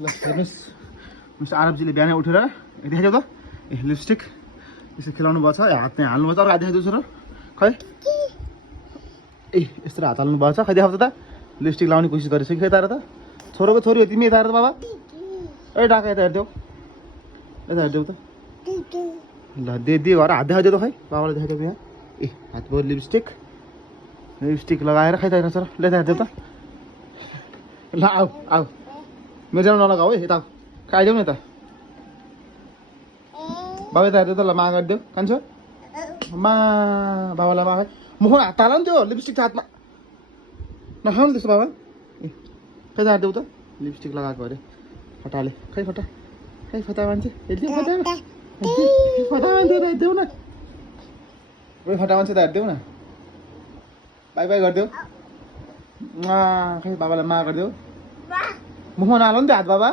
ल हेर्नुहोस् मिस्टर आरबजीले बिहानै उठेर देखाइदेऊ त लिपस्टिक यसो खेलाउनु भएको छ हात त्यहाँ हाल्नु भएको छ अरू देखाइदिउँछु र खै ए यस्तो हात हाल्नु भएको छ खै देखाउँछ त लिपस्टिक लाउने कोसिस गरेछ कि खै तार त छोरोको छोरी हो तिमी यता त बाबा ए डाका यता हेरिदेऊ त ल दे घर हात देखाइदियो त खै बाबालाई देखाइदियो यहाँ ए हातको लिपस्टिक लगाएर खै त हेर्छ र ल देखाइदियो त ल आऊ मेरो नलगाऊ है यता आइदेऊ न त बाबा यता हेरिदेऊ त ल मा गरिदेऊ कान्छ मा बाबालाई मा मुख हात हाल नि त्यो लिपस्टिक हातमा नखाऊ नि त्यसो बाबा ए खै त हेरिदेऊ त लिपस्टिक लगाएको अरे फटाले खै फटा मान्छे फटा मान्छे हेरिदेऊ न फटा मान्छे त हेरिदेऊ न बाई गरिदेऊ खै बाबालाई मा गरिदेऊ मुखमा नहाल्नु नि त हात बाबा